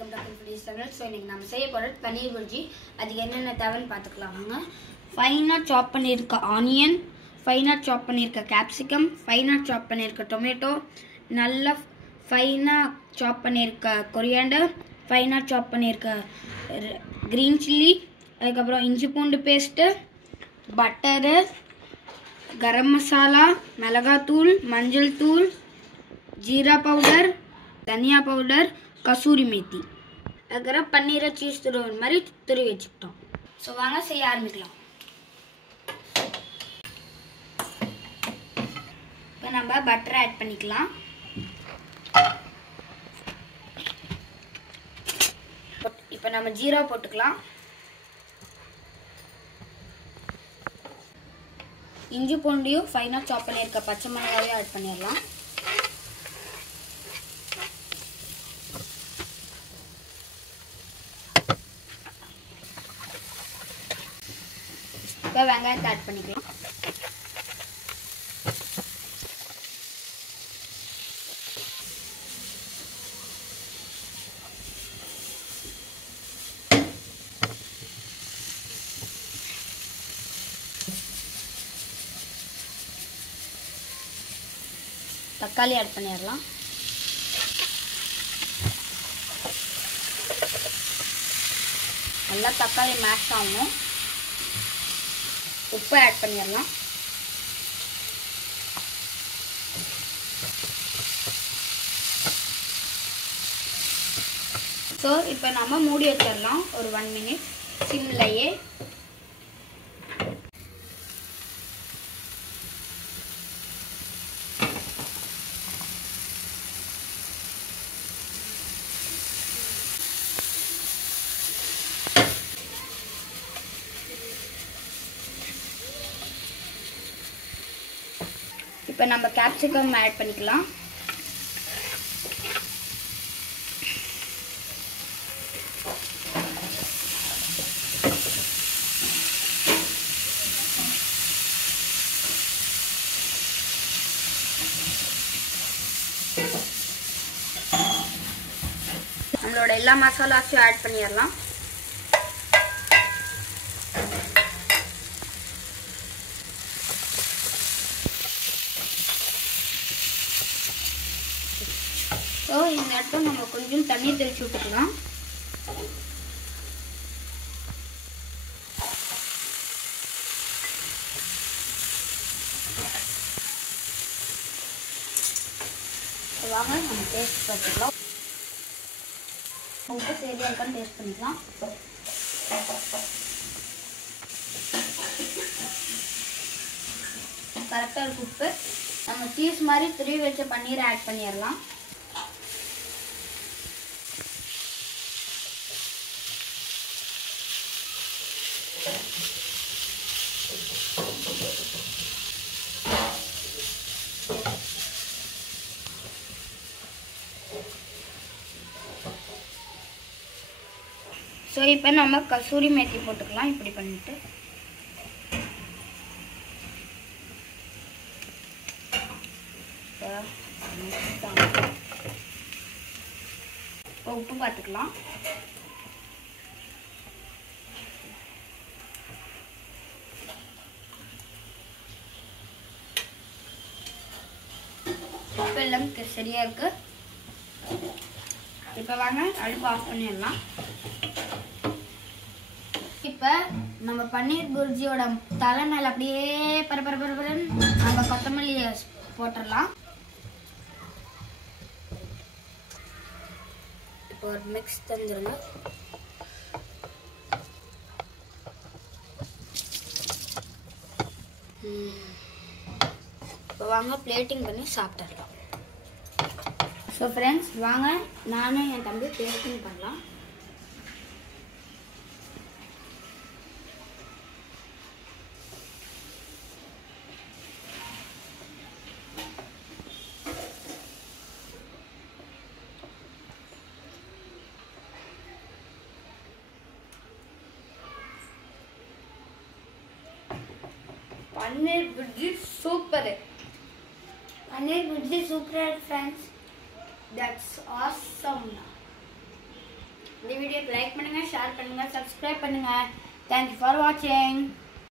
Welcome back to this channel. So இன்னைக்கு நம்ம செய்ய போகிறது பன்னீர் புர்ஜி. அதுக்கு என்னென்ன தேவைன்னு பார்த்துக்கலாம் வாங்க. ஃபைனாக சாப் பண்ணியிருக்க ஆனியன், ஃபைனாக சாப் பண்ணியிருக்க கேப்சிகம், ஃபைனாக சாப் பண்ணியிருக்க டொமேட்டோ, நல்லா ஃபைனாக சாப் பண்ணியிருக்க கொரியாண்டர், ஃபைனாக சாப் பண்ணியிருக்க க்ரீன் சில்லி, அதுக்கப்புறம் இஞ்சி பூண்டு பேஸ்ட்டு, பட்டரு, கரம் மசாலா, மிளகாத்தூள், மஞ்சள் தூள், ஜீரா பவுடர், தனியா பவுடர், கசூரி மேத்தி. அதுக்கப்புறம் பன்னீரை சீஸ் துருவல் மாதிரி துருவி வச்சுக்கிட்டோம். ஸோ வாங்க செய்ய ஆரம்பிக்கலாம். இப்போ நம்ம பட்டரை ஆட் பண்ணிக்கலாம். இப்போ நம்ம ஜீரா போட்டுக்கலாம். இஞ்சி பூண்டையும் ஃபைனாக சாப் பண்ணியிருக்க பச்சை மிளகாயும் ஆட் பண்ணிடலாம். இப்போ வெங்காயத்தை ஆட் பண்ணிக்கலாம். தக்காளி ஆட் பண்ணிடலாம். நல்லா தக்காளி மேஷ் ஆகணும். உப்பு ஆட் பண்ணிடலாம். ஸோ இப்போ நம்ம மூடி வச்சிடலாம் ஒரு 1 மினிட் சிம்லையே. இப்போ நம்ம கேப்சிகம் ஆட் பண்ணிக்கலாம். நம்மளோட எல்லா மசாலாஸையும் ஆட் பண்ணிடலாம். ஸோ இந்த இடத்துல நம்ம கொஞ்சம் தண்ணி தெளிச்சு விட்டுக்கலாம். வாங்க நம்ம டேஸ்ட் பார்த்துக்கலாம். உப்பு சரியாக இருக்கான்னு டேஸ்ட் பண்ணிக்கலாம். கரெக்டாக இருக்கு உப்பு. நம்ம சீஸ் மாதிரி துருவி வச்ச பன்னீரை ஆட் பண்ணிடலாம். ஸோ இப்போ நம்ம கசூரி மேத்தி போட்டுக்கலாம். இப்படி பண்ணிட்டு இப்போ உப்பு பார்த்துக்கலாம். உப்பு எல்லாம் சரியா இருக்கு. இப்போ வாங்க அடுப்பு ஆஃப் பண்ணிடலாம். இப்போ நம்ம பன்னீர் புர்ஜியோட தலை மேலே அப்படியே பரபரன்னு நம்ம கொத்தமல்லியை போட்டுடலாம். இப்போ ஒரு மிக்ஸ் தந்துருங்க. இப்போ வாங்க பிளேட்டிங் பண்ணி சாப்பிட்டுடலாம். ஸோ ஃப்ரெண்ட்ஸ் வாங்க நானும் என் தம்பி பிளேட்டிங் பண்ணலாம். पनीर भुर्जी सूपर है. पनीर भुर्जी सूपर है फ्रेंड्स. That's awesome. இந்த வீடியோக்கு லைக் பண்ணுங்கள், ஷேர் பண்ணுங்கள், சப்ஸ்கிரைப் பண்ணுங்கள். தேங்க்யூ ஃபார் வாட்சிங்.